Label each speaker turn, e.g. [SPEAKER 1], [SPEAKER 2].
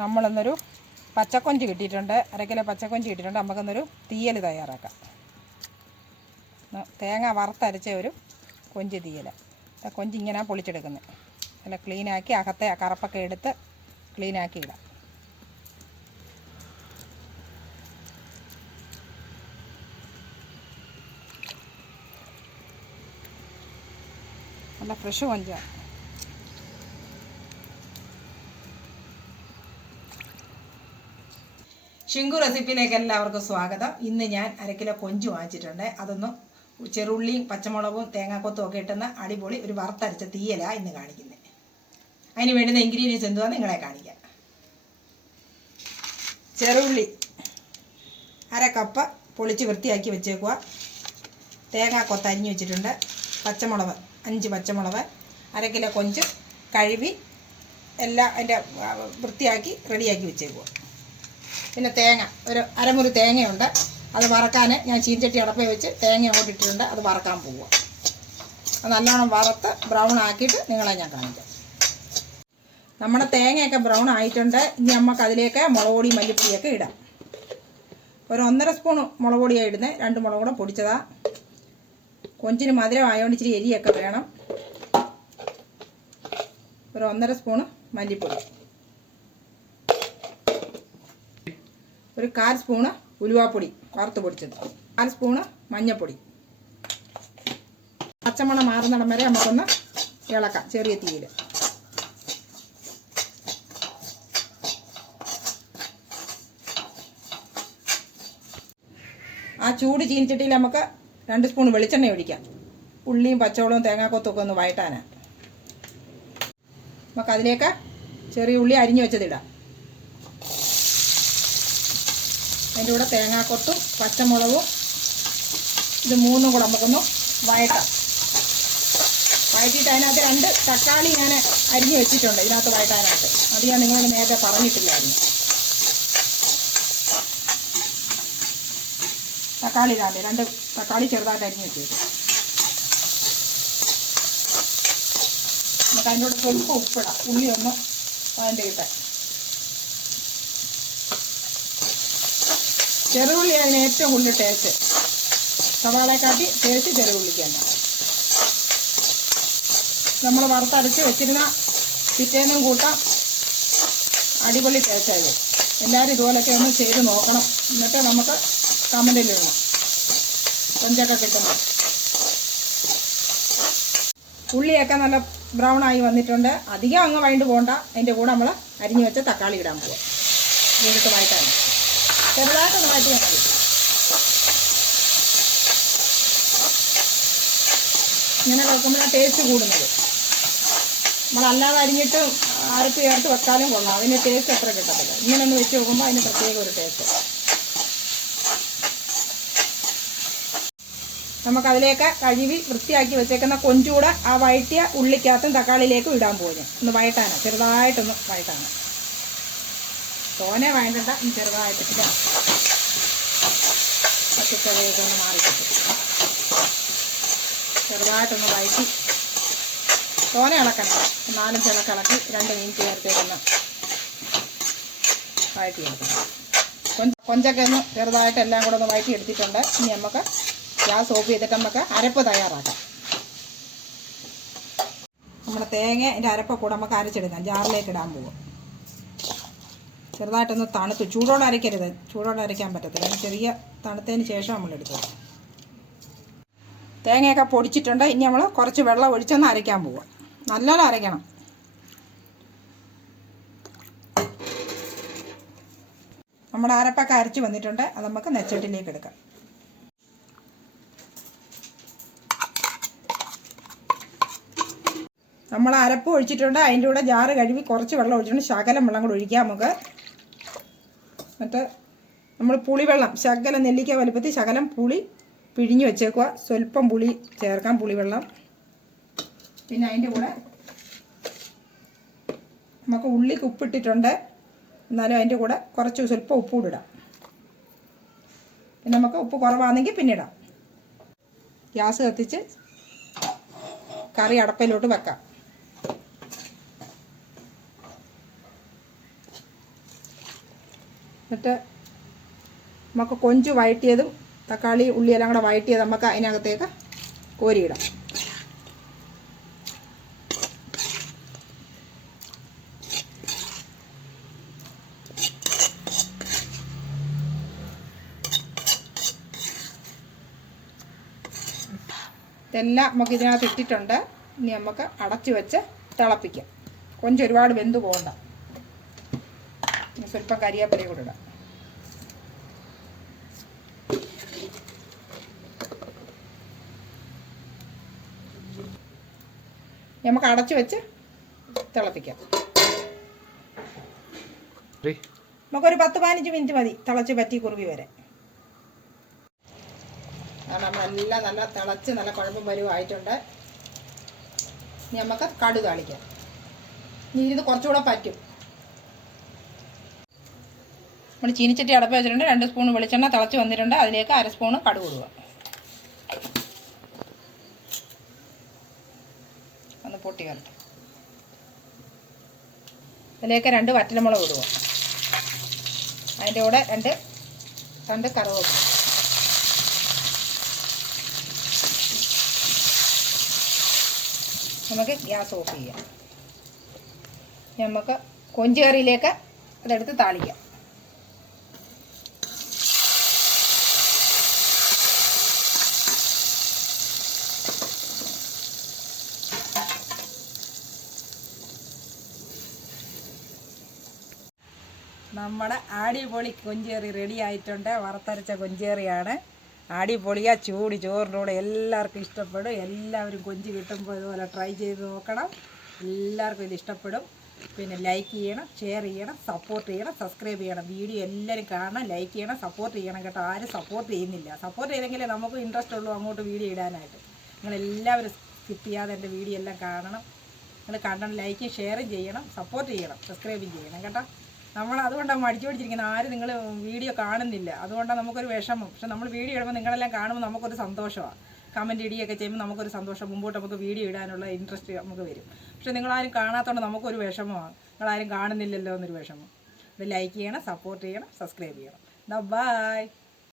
[SPEAKER 1] നമ്മളൊന്നൊരു പച്ചക്കൊഞ്ച് കിട്ടിയിട്ടുണ്ട്. അരക്കിലോ കിലോ പച്ചക്കൊഞ്ച് കിട്ടിയിട്ടുണ്ട്. നമുക്കൊന്നൊരു തീയൽ തയ്യാറാക്കാം. തേങ്ങ വറുത്തരച്ച ഒരു കൊഞ്ച് തീയൽ കൊഞ്ച് ഇങ്ങനെ പൊളിച്ചെടുക്കുന്നത് നല്ല ക്ലീനാക്കി അകത്തെ കറപ്പൊക്കെ എടുത്ത് ക്ലീനാക്കി ഇടാം. നല്ല ഫ്രഷ് കൊഞ്ചാണ്. ഷിങ്കു റെസിപ്പിയിലേക്ക് എല്ലാവർക്കും സ്വാഗതം. ഇന്ന് ഞാൻ അരക്കിലോ കിലോ കൊഞ്ച് വാങ്ങിച്ചിട്ടുണ്ട്. അതൊന്ന് ചെറുള്ളിയും പച്ചമുളകും തേങ്ങാക്കൊത്തും ഒക്കെ ഇട്ടുന്ന അടിപൊളി ഒരു വറുത്തരച്ച തീയല ഇന്ന് കാണിക്കുന്നത് അതിന് വേണ്ടുന്ന ഇൻഗ്രീഡിയൻസ് എന്തുവാ നിങ്ങളെ കാണിക്കാം. ചെറുള്ളി അര കപ്പ് പൊളിച്ച് വൃത്തിയാക്കി വെച്ചേക്കുക തേങ്ങാക്കൊത്ത് അരിഞ്ഞ് വെച്ചിട്ടുണ്ട്. പച്ചമുളക് അഞ്ച് പച്ചമുളക് അര കിലോ കൊഞ്ച് കഴുകി എല്ലാം അതിന്റെ വൃത്തിയാക്കി റെഡിയാക്കി വെച്ചേക്കുക പിന്നെ തേങ്ങ. ഒരു അരമുറി തേങ്ങയുണ്ട്. അത് വറക്കാൻ ഞാൻ ചീൻചട്ടി അടപ്പേ വെച്ച് തേങ്ങ ഇട്ടിട്ടുണ്ട്. അത് വറക്കാൻ പോവുക. അത് നല്ലോണം വറുത്ത് ബ്രൗൺ ആക്കിയിട്ട് നിങ്ങളെ ഞാൻ കാണിക്കാം. നമ്മുടെ തേങ്ങയൊക്കെ ബ്രൗൺ ആയിട്ടുണ്ട്. ഇനി നമുക്ക് അതിലേക്ക് മുളക് പൊടി മല്ലിപ്പൊടിയൊക്കെ ഇടാം. ഒരു ഒന്നര സ്പൂൺ മുളക് പൊടിയാണ് ഇടുന്നത് രണ്ട് മുളക് കൂടെ പൊടിച്ചതാ. കൊഞ്ചിന് മധുരം ആയതുകൊണ്ട് ഇച്ചിരി എരിയൊക്കെ വേണം. ഒരു ഒന്നര സ്പൂണ് മല്ലിപ്പൊടി. ഒരു കാൽ സ്പൂണ് ഉലുവാപ്പൊടി വറുത്ത് പൊടിച്ചത്. കാൽ സ്പൂണ് മഞ്ഞൾപ്പൊടി. പച്ചമണം മാറുന്നിടം വരെ നമുക്കൊന്ന് ഇളക്കാം ചെറിയ തീയിൽ ആ ചൂട് ചീനിച്ചട്ടിയിൽ നമുക്ക് രണ്ട് സ്പൂൺ വെളിച്ചെണ്ണ ഒഴിക്കാം. ഉള്ളിയും പച്ചവളവും തേങ്ങാക്കൊത്തൊക്കെ ഒന്ന് വയറ്റാനാണ് നമുക്ക് അതിലേക്ക് ചെറിയ ഉള്ളി അരിഞ്ഞു വെച്ചതിടാം അതിന്റെ കൂടെ തേങ്ങാക്കൊട്ടും പച്ചമുളകും ഇത് മൂന്നും കൂടെ നമുക്കൊന്ന് വഴട്ടാം വഴറ്റിയിട്ട് അതിനകത്ത് രണ്ട് തക്കാളി ഞാൻ അരിഞ്ഞ് വെച്ചിട്ടുണ്ട് ഇതിനകത്ത് വഴട്ടാനായിട്ട് അത് ഞാൻ നിങ്ങളോട് നേരത്തെ പറഞ്ഞിട്ടില്ലായിരുന്നു. തക്കാളി ഇതാണ്ട് രണ്ട് തക്കാളി ചെറുതായിട്ട് അരിഞ്ഞ് വെച്ചേക്കും നമുക്ക് അതിന്റെ കൂടെ ഉപ്പിടാം. ഉള്ളി ഒന്ന് അതിന്റെ കിട്ടാൻ ചെറുള്ളി അതിന് ഏറ്റവും കൂടുതൽ ടേസ്റ്റ് സവാളയെക്കാട്ടി ടേസ്റ്റ് ചെറുള്ളിക്കാണ് നമ്മൾ വറുത്തരച്ച് വെച്ചിരുന്ന പിറ്റേന്നും കൂട്ടാം അടിപൊളി ടേസ്റ്റായത് എല്ലാവരും ഇതുപോലൊക്കെ ഒന്ന് ചെയ്ത് നോക്കണം. എന്നിട്ട് നമുക്ക് കമന്റിൽ ഇടണം. കൊഞ്ചൊക്കെ കിട്ടുമ്പോൾ ഉള്ളിയൊക്കെ നല്ല ബ്രൗൺ ആയി വന്നിട്ടുണ്ട്. അധികം അങ്ങ് വൈണ്ട് പോകണ്ട അതിന്റെ കൂടെ നമ്മൾ അരിഞ്ഞു വെച്ച തക്കാളി ഇടാൻ പോവാം. ഇതിട്ട് വഴറ്റാൻ ചെറുതായിട്ടൊന്ന് മാറ്റി മതി ഇങ്ങനെ വെക്കുമ്പോഴാണ് ടേസ്റ്റ് കൂടുന്നത്. നമ്മളല്ലാതെ അരിഞ്ഞിട്ട് അരപ്പ് ചേർത്ത് വെക്കാനും കൊള്ളാം. അതിന് ടേസ്റ്റ് അത്ര കിട്ടത്തില്ല. ഇങ്ങനെ ഒന്ന് വെച്ച് നോക്കുമ്പോൾ അതിന് പ്രത്യേക ഒരു ടേസ്റ്റ് നമുക്കതിലേക്ക് കഴുകി വൃത്തിയാക്കി വെച്ചേക്കുന്ന കൊഞ്ചൂടെ ആ വഴറ്റിയ ഉള്ളിക്കകത്തും തക്കാളിയിലേക്കും ഇടാൻ പോകുന്നു. ഒന്ന് വഴട്ടാണ് ചെറുതായിട്ടൊന്ന് വഴട്ടാണ് തോനെ വഴണ്ടണ്ട ഒന്ന് ചെറുതായിട്ട് ഇടാം പച്ചക്കറിയൊക്കെ ഒന്ന് മാറിക്കിട്ടും ചെറുതായിട്ടൊന്ന് വഴറ്റി. തോനെ ഇളക്കണ്ട നാലും ചിലക്ക് ഇളക്കി രണ്ട് മിനിറ്റ് ചേർത്തേക്കൊന്ന് വഴറ്റി എടുക്കണം. കൊഞ്ച് കൊഞ്ചൊക്കെ ഒന്ന് ചെറുതായിട്ട് എല്ലാം കൂടെ ഒന്ന് വഴറ്റി എടുത്തിട്ടുണ്ട്. ഇനി നമുക്ക് ഗ്യാസ് ഓഫ് ചെയ്തിട്ട് നമുക്ക് അരപ്പ് തയ്യാറാക്കാം. നമ്മുടെ തേങ്ങ അതിന്റെ അരപ്പ് കൂടെ നമുക്ക് അരച്ചെടുക്കാം. ജാറിലേക്ക് ഇടാൻ പോകും ചെറുതായിട്ടൊന്ന് തണുത്തു ചൂടോടെ അരയ്ക്കരുത്. ചൂടോടെ അരയ്ക്കാൻ പറ്റത്തില്ല. ചെറിയ തണുത്തതിന് ശേഷം നമ്മൾ എടുത്തത്. തേങ്ങയൊക്കെ പൊടിച്ചിട്ടുണ്ട്. ഇനി നമ്മൾ കുറച്ച് വെള്ളം ഒഴിച്ചൊന്ന് അരയ്ക്കാൻ പോവുക നല്ലോണം അരയ്ക്കണം. നമ്മുടെ അരപ്പൊക്കെ അരച്ച് വന്നിട്ടുണ്ട്. അത് നമുക്ക് നെച്ചട്ടിലേക്ക് എടുക്കാം. നമ്മൾ അരപ്പ് ഒഴിച്ചിട്ടുണ്ട്. അതിന്റെ കൂടെ ജാറ് കഴുകി കുറച്ച് വെള്ളം ഒഴിച്ചിട്ടുണ്ട്. ശകലം വെള്ളം കൂടെ ഒഴിക്കാം നമുക്ക്. എന്നിട്ട് നമ്മൾ പുളിവെള്ളം ശകലം നെല്ലിക്ക വലുപ്പത്തിൽ ശകലം പുളി പിഴിഞ്ഞ് വെച്ചേക്കുക. സ്വല്പം പുളി ചേർക്കാം പുളിവെള്ളം. പിന്നെ അതിന്റെ കൂടെ നമുക്ക് ഉള്ളിക്ക് ഉപ്പിട്ടിട്ടുണ്ട്. എന്നാലും അതിന്റെ കൂടെ കുറച്ച് സ്വല്പം ഉപ്പ് കൂടിടാം പിന്നെ നമുക്ക് ഉപ്പ് കുറവാണെങ്കിൽ പിന്നെ ഇടാം. ഗ്യാസ് കത്തിച്ച് കറി അടപ്പയിലോട്ട് വെക്കാം. എന്നിട്ട് നമുക്ക് കൊഞ്ച് വഴറ്റിയതും തക്കാളി ഉള്ളിയെല്ലാം കൂടെ വഴറ്റിയത് നമുക്ക് അതിനകത്തേക്ക് കോരിയിടാം. ഇതെല്ലാം നമുക്ക് ഇതിനകത്ത് ഇട്ടിട്ടുണ്ട്. ഇനി നമുക്ക് അടച്ചു വെച്ച് തിളപ്പിക്കാം. കൊഞ്ച് ഒരുപാട് വെന്ത് പോകണ്ട. ഇനി ಸ್ವಲ್ಪ കരിയാപ്പിലയും ಕೊಡೋಣ നമുക്ക് അടച്ചു വെച്ച് തിളപ്പിക്കാം. നമുക്കൊരു പത്ത് പതിനഞ്ച് മിനിറ്റ് മതി തിളച്ച് പറ്റി കുറുകി വരെ. നല്ല നല്ല തിളച്ച് നല്ല കുഴപ്പം വരുവായിട്ടുണ്ട് ഇനി നമുക്ക് കടു താളിക്കാം. ഇനി ഇത് കുറച്ചുകൂടെ പറ്റും. നമ്മൾ ചീനിച്ചട്ടി അടപ്പ് വെച്ചിട്ടുണ്ട്. രണ്ട് സ്പൂൺ വെളിച്ചെണ്ണ തിളച്ച് വന്നിട്ടുണ്ട്. അതിലേക്ക് അര സ്പൂൺ കടുക് ഇടുക. ഒന്ന് പൊട്ടി വരട്ടെ. അതിലേക്ക് രണ്ട് വറ്റലമുളക് ഇടുക. അതിന്റെ കൂടെ രണ്ട് രണ്ട് കറുവേപ്പില. നമുക്ക് ഗ്യാസ് ഓഫ് ചെയ്യാം. നമുക്ക് കൊഞ്ച് കറിയിലേക്ക് അതെടുത്ത് താളിക്കാം. നമ്മുടെ ആടിപൊളി കൊഞ്ചേറി റെഡി ആയിട്ടുണ്ട്. വറുത്തരച്ച കൊഞ്ചേറിയാണ്. അടിപൊളിയാ ചൂട് ചോറിന്റെ കൂടെ എല്ലാവർക്കും ഇഷ്ടപ്പെടും. എല്ലാവരും കൊഞ്ച് കിട്ടുമ്പോൾ ഇതുപോലെ ട്രൈ ചെയ്ത് നോക്കണം. എല്ലാവർക്കും ഇത് ഇഷ്ടപ്പെടും. പിന്നെ ലൈക്ക് ചെയ്യണം ഷെയർ ചെയ്യണം സപ്പോർട്ട് ചെയ്യണം സബ്സ്ക്രൈബ് ചെയ്യണം. വീഡിയോ എല്ലാവരും കാണണം ലൈക്ക് ചെയ്യണം സപ്പോർട്ട് ചെയ്യണം കേട്ടോ. ആരും സപ്പോർട്ട് ചെയ്യുന്നില്ല. സപ്പോർട്ട് ചെയ്തെങ്കിലേ നമുക്ക് ഇൻട്രസ്റ്റ് ഉള്ളൂ അങ്ങോട്ട് വീഡിയോ ഇടാനായിട്ട്. നിങ്ങളെല്ലാവരും സ്കിപ്പ് ചെയ്യാതെ എന്റെ വീഡിയോ എല്ലാം കാണണം. നിങ്ങൾ കണ്ടണം ലൈക്കും ഷെയറും ചെയ്യണം സപ്പോർട്ട് ചെയ്യണം സബ്സ്ക്രൈബും ചെയ്യണം കേട്ടോ. നമ്മൾ അതുകൊണ്ടാണ് മടിച്ചു പിടിച്ചിരിക്കുന്നത്. ആരും നിങ്ങൾ വീഡിയോ കാണുന്നില്ല. അതുകൊണ്ടാണ് നമുക്കൊരു വിഷമം. പക്ഷെ നമ്മൾ വീഡിയോ ഇടുമ്പോൾ നിങ്ങളെല്ലാം കാണുമ്പോൾ നമുക്കൊരു സന്തോഷമാണ് കമന്റ് ഇടിയൊക്കെ ചെയ്യുമ്പോൾ നമുക്കൊരു സന്തോഷം. മുമ്പോട്ട് നമുക്ക് വീഡിയോ ഇടാനുള്ള ഇൻട്രസ്റ്റ് നമുക്ക് വരും. പക്ഷെ നിങ്ങളാരും കാണാത്തതുകൊണ്ട് നമുക്കൊരു വിഷമമാണ് നിങ്ങളാരും കാണുന്നില്ലല്ലോ എന്നൊരു വിഷമം. ഇത് ലൈക്ക് ചെയ്യണം സപ്പോർട്ട് ചെയ്യണം സബ്സ്ക്രൈബ് ചെയ്യണം. The by